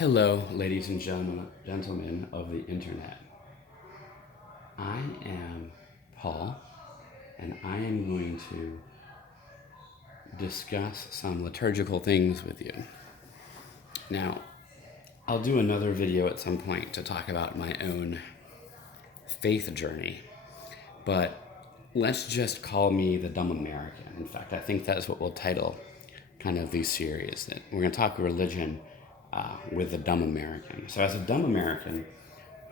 Hello, ladies and gentlemen of the internet. I am Paul, and I am going to discuss some liturgical things with you. Now, I'll do another video at some point to talk about my own faith journey, but let's just call me the Dumb American. In fact, I think that's what we'll title kind of these series, that we're going to talk religion with the Dumb American. So as a Dumb American,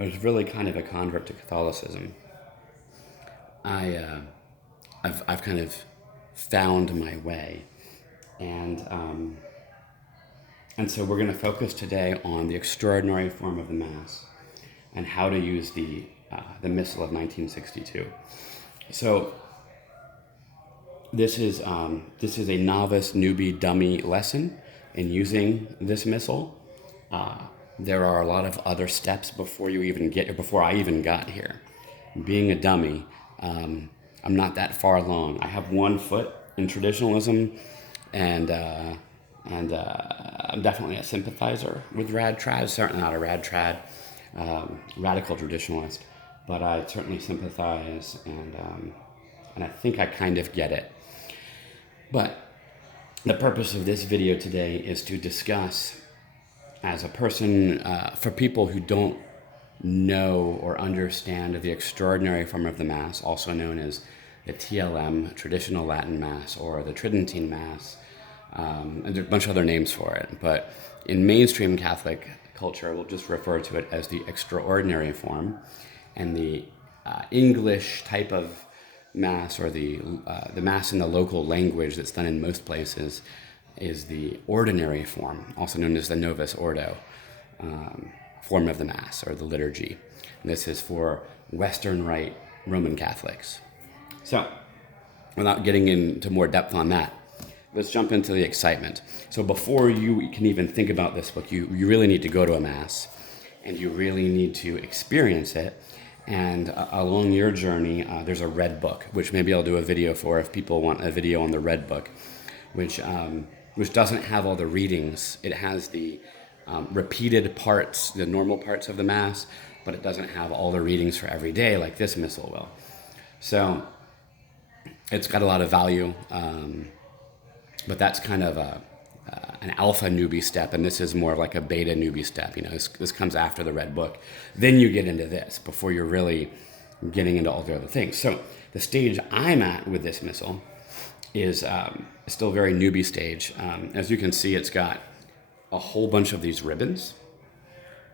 I was really kind of a convert to Catholicism. I've kind of found my way, and so we're going to focus today on the extraordinary form of the Mass and how to use the Missal of 1962. So this is a novice, newbie, dummy lesson in using this Missal. There are a lot of other steps before I even got here. Being a dummy, I'm not that far along. I have one foot in traditionalism, and I'm definitely a sympathizer with rad trad. Certainly not a rad trad, radical traditionalist, but I certainly sympathize, and I think I kind of get it. But the purpose of this video today is to discuss, as a person, for people who don't know or understand the extraordinary form of the Mass, also known as the TLM, Traditional Latin Mass, or the Tridentine Mass, and there's a bunch of other names for it, but in mainstream Catholic culture, we'll just refer to it as the extraordinary form, and the English type of Mass, or the Mass in the local language that's done in most places, is the ordinary form, also known as the Novus Ordo form of the Mass, or the liturgy. And this is for Western Rite Roman Catholics. So, without getting into more depth on that, let's jump into the excitement. So before you can even think about this book, you really need to go to a Mass, and you really need to experience it. And along your journey, there's a red book, which maybe I'll do a video for if people want a video on the red book, which doesn't have all the readings. It has the repeated parts, the normal parts of the Mass, but it doesn't have all the readings for every day like this Missal will. So it's got a lot of value, but that's kind of an alpha newbie step, and this is more like a beta newbie step. This comes after the red book. Then you get into this before you're really getting into all the other things. So the stage I'm at with this Missal is still very newbie stage. As you can see, it's got a whole bunch of these ribbons.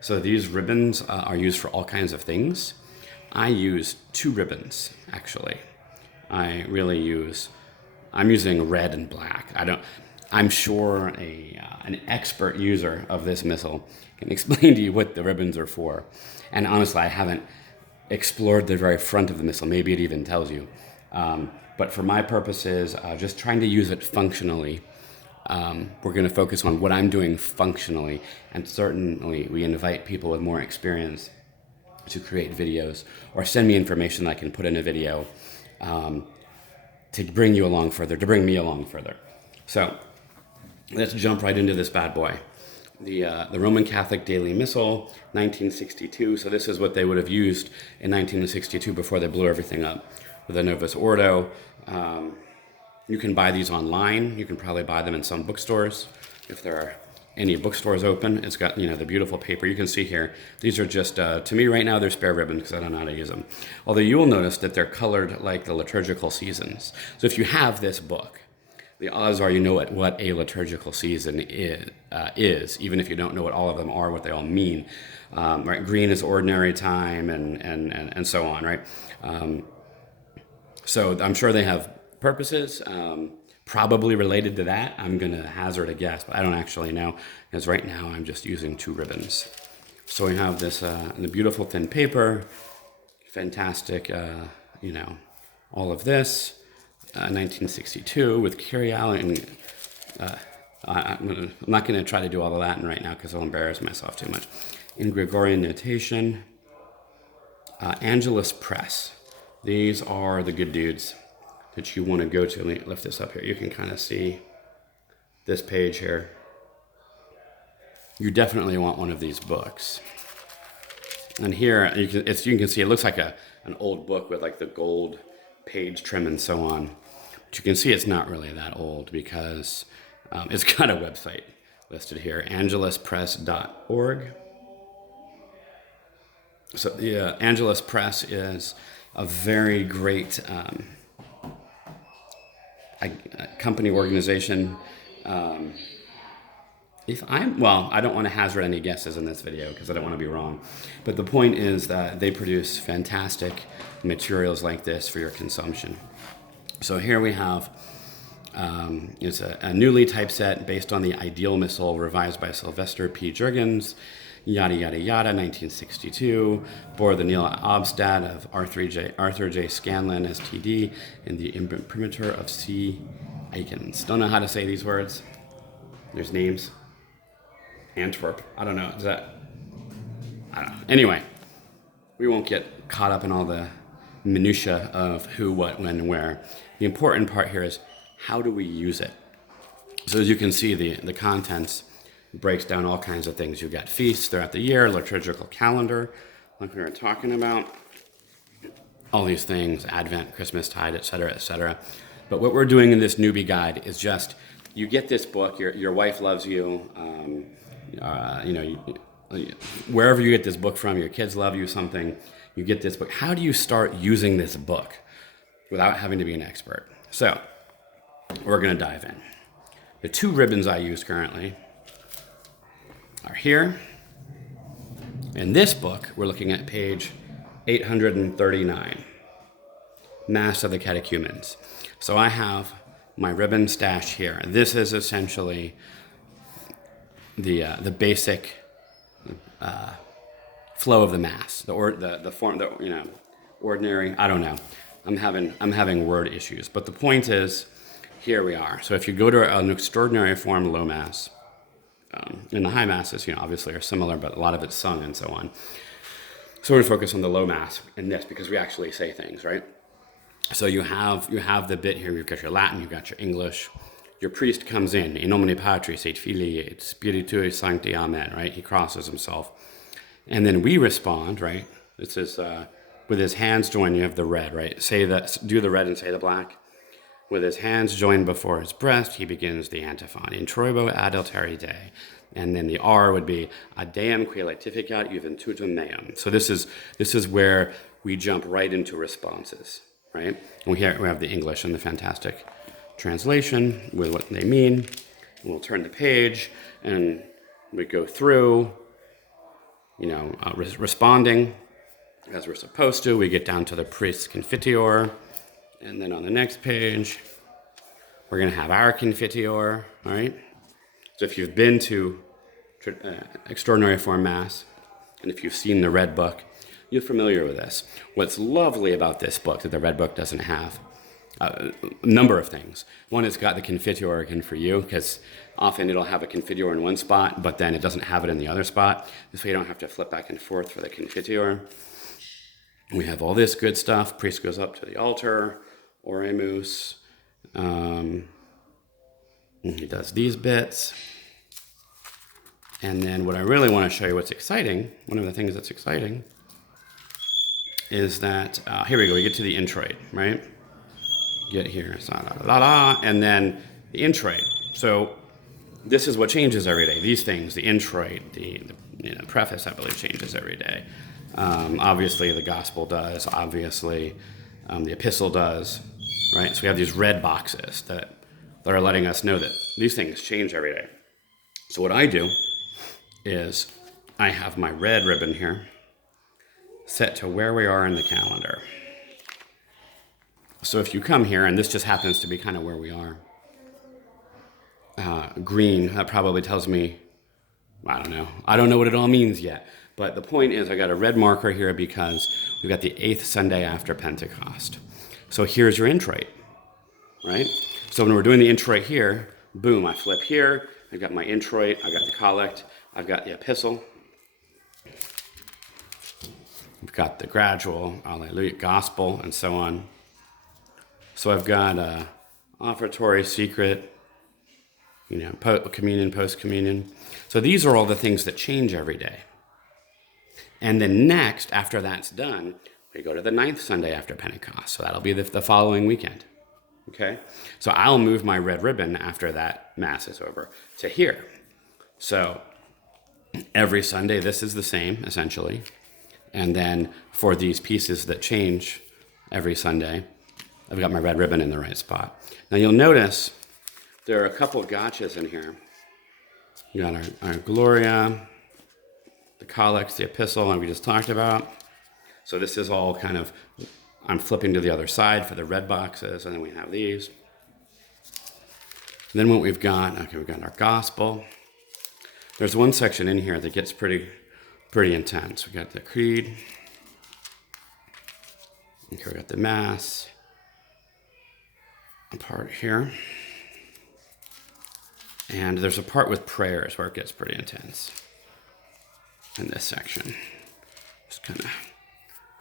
So these ribbons are used for all kinds of things. I use 2 ribbons, actually. I'm using red and black. I'm sure an expert user of this Missal can explain to you what the ribbons are for. And honestly, I haven't explored the very front of the Missal. Maybe it even tells you. But for my purposes, just trying to use it functionally, we're going to focus on what I'm doing functionally. And certainly we invite people with more experience to create videos or send me information that I can put in a video to bring me along further. So let's jump right into this bad boy. The Roman Catholic Daily Missal, 1962. So this is what they would have used in 1962 before they blew everything up with the Novus Ordo. You can buy these online. You can probably buy them in some bookstores if there are any bookstores open. It's got, the beautiful paper. You can see here, these are just, to me right now, they're spare ribbons because I don't know how to use them. Although you will notice that they're colored like the liturgical seasons. So if you have this book, the odds are you know what a liturgical season is, even if you don't know what all of them are, what they all mean. Right? Green is ordinary time, and so on, right? So I'm sure they have purposes, probably related to that. I'm going to hazard a guess, but I don't actually know, because right now I'm just using 2 ribbons. So we have this the beautiful thin paper, fantastic, all of this, 1962 with Kyriale, and I'm not going to try to do all the Latin right now because I'll embarrass myself too much. In Gregorian notation, Angelus Press. These are the good dudes that you want to go to. Let me lift this up here. You can kind of see this page here. you definitely want one of these books. And here you can see it looks like an old book with like the gold page trim and so on. But you can see it's not really that old because it's got a website listed here, angeluspress.org. So the Angelus Press is a very great company organization. I don't want to hazard any guesses in this video because I don't want to be wrong. But the point is that they produce fantastic materials like this for your consumption. So here we have, it's a newly typeset based on the Ideal Missal revised by Sylvester P. Jurgens, yada, yada, yada, 1962, bore the Neil Obstad of Arthur J. Scanlon, STD, and the imprimatur of C. Aikens. Don't know how to say these words. There's names. Antwerp. I don't know. I don't know. Anyway, we won't get caught up in all the minutia of who, what, when, and where. The important part here is how do we use it? So as you can see, the contents breaks down all kinds of things. You've got feasts throughout the year, liturgical calendar, like we were talking about, all these things, Advent, Christmastide, etc., etc. But what we're doing in this newbie guide is just, you get this book, your wife loves you, wherever you get this book from, your kids love you, something, you get this book. How do you start using this book without having to be an expert? So we're going to dive in. The two ribbons I use currently are here. In this book, we're looking at page 839, Mass of the Catechumens. So I have my ribbon stashed here. This is essentially the basic flow of the Mass, the form, ordinary. I don't know. I'm having word issues, but the point is, here we are. So if you go to an extraordinary form low Mass, and the high Masses, obviously are similar, but a lot of it's sung and so on. So we're going to focus on the low Mass in this because we actually say things, right? So you have the bit here. You've got your Latin, you've got your English. Your priest comes in nomine Patris et Filii et Spiritui Sancti, Amen, right? He crosses himself. And then we respond, right? This is with his hands joined, you have the red, right? Say that, do the red and say the black. With his hands joined before his breast, he begins the antiphon, Introibo adulteri Dei. And then the R would be Ad Deum qui laetificat juventutem meum. So this is where we jump right into responses, right? And we have the English and the fantastic translation with what they mean. And we'll turn the page and we go through, responding as we're supposed to. We get down to the priest's confiteor. And then on the next page, we're going to have our confiteor, all right? So if you've been to Extraordinary Form Mass, and if you've seen the Red Book, you're familiar with this. What's lovely about this book that the Red Book doesn't have, a number of things. One, it's got the confiteor again for you, because often it'll have a confiteor in one spot, but then it doesn't have it in the other spot. This way you don't have to flip back and forth for the confiteor. We have all this good stuff. Priest goes up to the altar, Oremus. He does these bits. And then what I really want to show you what's exciting, one of the things that's exciting, is that, here we go, we get to the introit, right? Get here, and then the introit. So this is what changes every day. These things, the introit, the preface, I believe, changes every day. Obviously, the gospel does. Obviously, the epistle does, right? So we have these red boxes that are letting us know that these things change every day. So what I do is I have my red ribbon here set to where we are in the calendar. So if you come here, and this just happens to be kind of where we are, green, that probably tells me, I don't know what it all means yet. But the point is I got a red marker here because we've got the 8th Sunday after Pentecost. So here's your introit, right? So when we're doing the introit here, boom, I flip here, I've got my introit, I've got the collect, I've got the epistle, I've got the gradual, alleluia, gospel, and so on. So I've got offertory, secret, communion, post-communion. So these are all the things that change every day. And then next, after that's done, we go to the 9th Sunday after Pentecost. So that'll be the following weekend. Okay? So I'll move my red ribbon after that Mass is over to here. So every Sunday, this is the same, essentially. And then for these pieces that change every Sunday, I've got my red ribbon in the right spot. Now you'll notice there are a couple of gotchas in here. You got our Gloria, the Collect, the Epistle, and we just talked about. So this is all kind of, I'm flipping to the other side for the red boxes, and then we have these. And then what we've got our Gospel. There's one section in here that gets pretty intense. We got the Creed. Okay, we got the Mass. A part here. And there's a part with prayers where it gets pretty intense in this section. Just kind of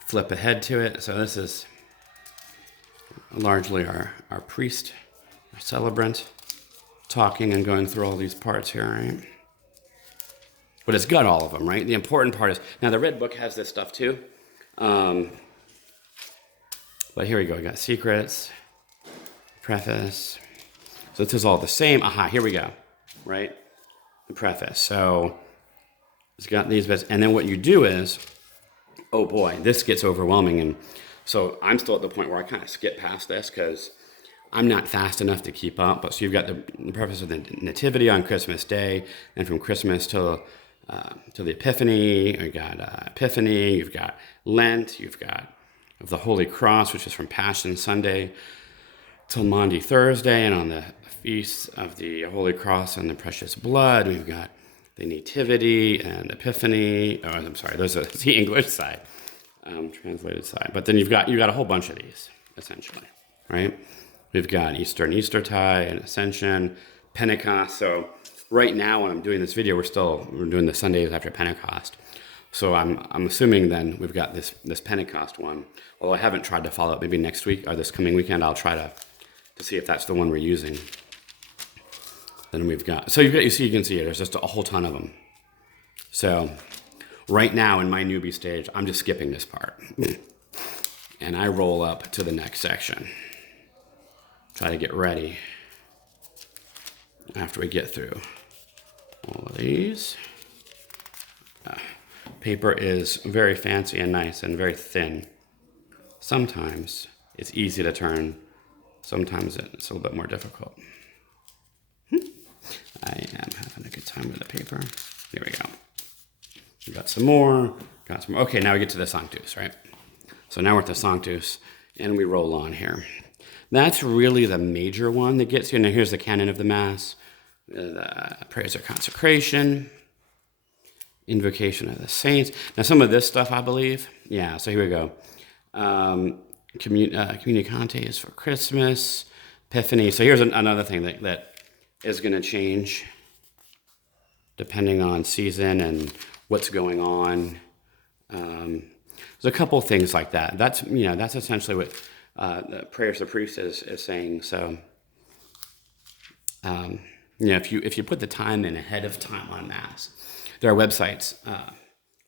flip ahead to it. So this is largely our priest, our celebrant, talking and going through all these parts here, right? But it's got all of them, right? The important part is, now the red book has this stuff too. But here we go. We got secrets, preface. So this is all the same. Aha, here we go, right? The preface. So it's got these bits. And then what you do is, oh boy, this gets overwhelming. And so I'm still at the point where I kind of skip past this because I'm not fast enough to keep up. But so you've got the preface of the Nativity on Christmas Day, and from Christmas till the Epiphany, you've got Epiphany, you've got Lent, you've got of the Holy Cross, which is from Passion Sunday till Maundy Thursday, and on the Feast of the Holy Cross and the Precious Blood, we've got the Nativity and Epiphany. Oh, I'm sorry, those are the English side, translated side. But then you've got a whole bunch of these, essentially, right? We've got Easter and Eastertide and Ascension, Pentecost. So right now, when I'm doing this video, we're doing the Sundays after Pentecost. So I'm assuming then we've got this Pentecost one. Although I haven't tried to follow it. Maybe next week or this coming weekend, I'll try to see if that's the one we're using. Then we've got, so you can see it. There's just a whole ton of them. So right now in my newbie stage, I'm just skipping this part. And I roll up to the next section. Try to get ready after we get through all of these. Paper is very fancy and nice and very thin. Sometimes it's easy to turn. Sometimes it's a little bit more difficult. I am having a good time with the paper. Here we go. We got some more. Okay, now we get to the Sanctus, right? So now we're at the Sanctus, and we roll on here. That's really the major one that gets you. Now here's the canon of the Mass, the prayers of consecration, invocation of the saints. Now some of this stuff, I believe. Yeah, so here we go. Communicante is for Christmas. Epiphany. So here's another thing that is going to change depending on season and what's going on. There's a couple things like that. That's essentially what the prayers of the priest is saying. So if you put the time in ahead of time on Mass, there are websites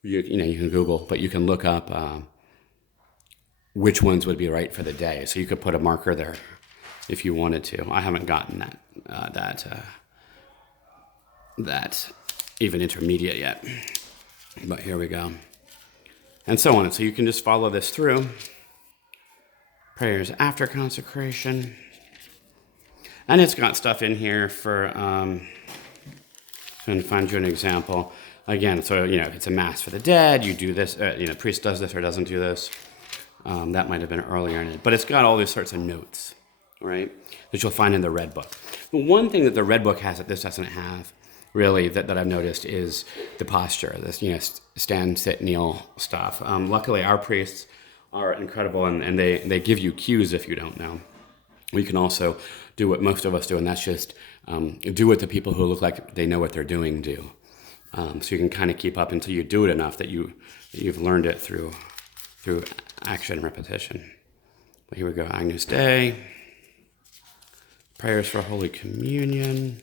you can Google, but you can look up which ones would be right for the day. So you could put a marker there if you wanted to. I haven't gotten that even intermediate yet, but here we go, and so on. So you can just follow this through. Prayers after consecration, and it's got stuff in here for. I'm going to find you an example again. So it's a Mass for the dead. You do this. Priest does this or doesn't do this. That might have been earlier in it, but it's got all these sorts of notes, right, that you'll find in the red book. But one thing that the red book has that this doesn't have, really, that I've noticed is the posture, this, stand, sit, kneel stuff. Luckily, our priests are incredible, and they give you cues if you don't know. We can also do what most of us do, and that's just do what the people who look like they know what they're doing do. So you can kind of keep up until you do it enough that you've learned it through action and repetition. But here we go. Agnus Dei. Prayers for Holy Communion.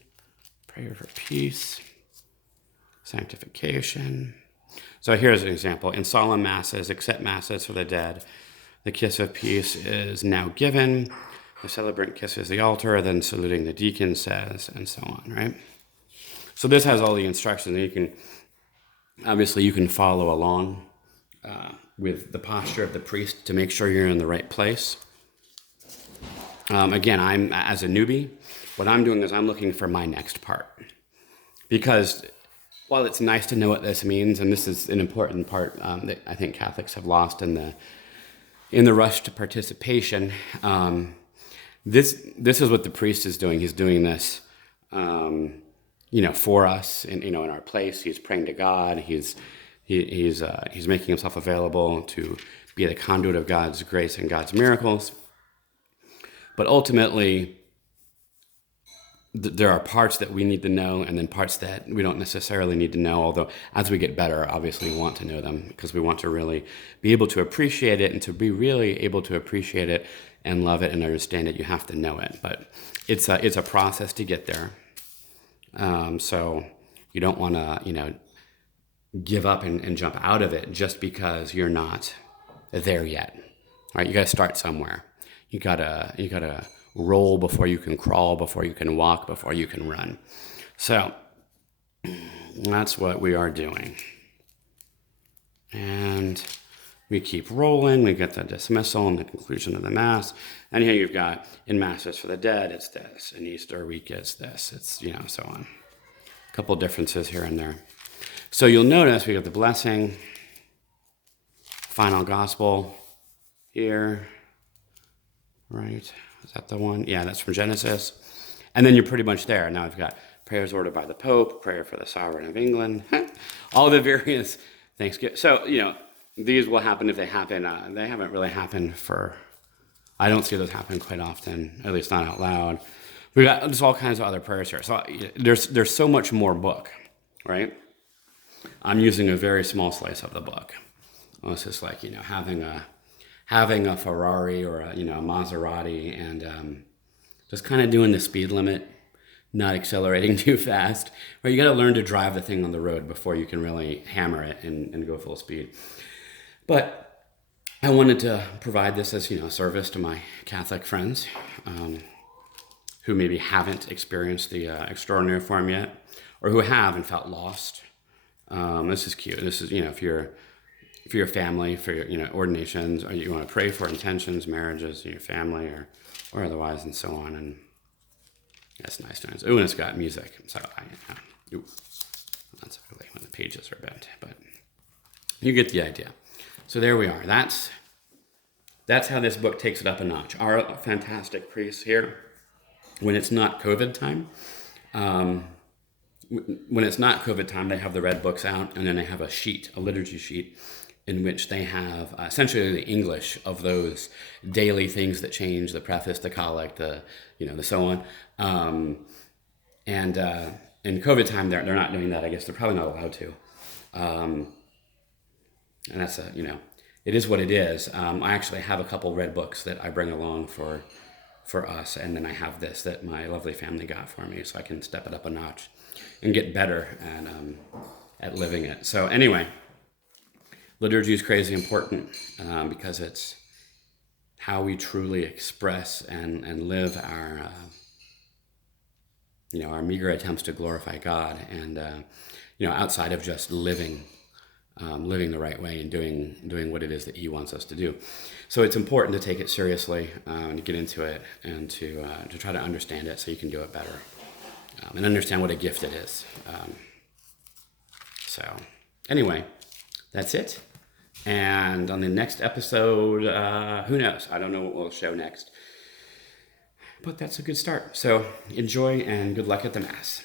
prayer for peace, sanctification. So here's an example. In solemn masses, except masses for the dead, the kiss of peace is now given. The celebrant kisses the altar, then saluting the deacon says, and so on, right? So this has all the instructions. You can follow along with the posture of the priest to make sure you're in the right place. Again, I'm as a newbie, what I'm doing is I'm looking for my next part. Because while it's nice to know what this means, and this is an important part that I think Catholics have lost in the rush to participation, this is what the priest is doing. He's doing this, for us, in our place. He's praying to God. He's making himself available to be the conduit of God's grace and God's miracles. But ultimately, there are parts that we need to know and then parts that we don't necessarily need to know, although as we get better, obviously we want to know them because we want to really be able to appreciate it, and to be really able to appreciate it and love it and understand it, you have to know it. But it's a process to get there. So you don't want to, give up and jump out of it just because you're not there yet, right? You got to start somewhere. You gotta roll before you can crawl, before you can walk, before you can run. So that's what we are doing. And we keep rolling. We get the dismissal and the conclusion of the Mass. And here you've got, in Masses for the dead, it's this. In Easter week, it's this. It's, so on. A couple differences here and there. So you'll notice we got the blessing, final gospel here. Right, is that the one? Yeah, that's from Genesis. And then you're pretty much there. Now I've got prayers ordered by the Pope, prayer for the Sovereign of England, all the various Thanksgiving. So, these will happen if they happen. They haven't really happened I don't see those happen quite often, at least not out loud. We got just all kinds of other prayers here. So there's so much more book, right? I'm using a very small slice of the book. Well, it's just like, having a Ferrari or a Maserati and just kind of doing the speed limit, not accelerating too fast. Right? You got to learn to drive the thing on the road before you can really hammer it and go full speed. But I wanted to provide this as service to my Catholic friends who maybe haven't experienced the extraordinary form yet, or who have and felt lost. This is cute. This is for your family, for your ordinations, or you want to pray for intentions, marriages, your family, or otherwise, and so on. And that's nice. Ooh, and it's got music. So that's ugly when the pages are bent, but you get the idea. So there we are. That's how this book takes it up a notch. Our fantastic priests here, when it's not COVID time, they have the red books out, and then they have a liturgy sheet, in which they have essentially the English of those daily things that change: the preface, the collect, the so on. And in COVID time, they're not doing that. I guess they're probably not allowed to. And that's it is what it is. I actually have a couple red books that I bring along for us, and then I have this that my lovely family got for me, so I can step it up a notch and get better at living it. So anyway. Liturgy is crazy important because it's how we truly express and live our meager attempts to glorify God, and outside of just living the right way and doing what it is that He wants us to do. So it's important to take it seriously, to get into it, and to try to understand it so you can do it better, and understand what a gift it is. So anyway, that's it. And on the next episode, who knows? I don't know what we'll show next. But that's a good start. So enjoy and good luck at the Mass.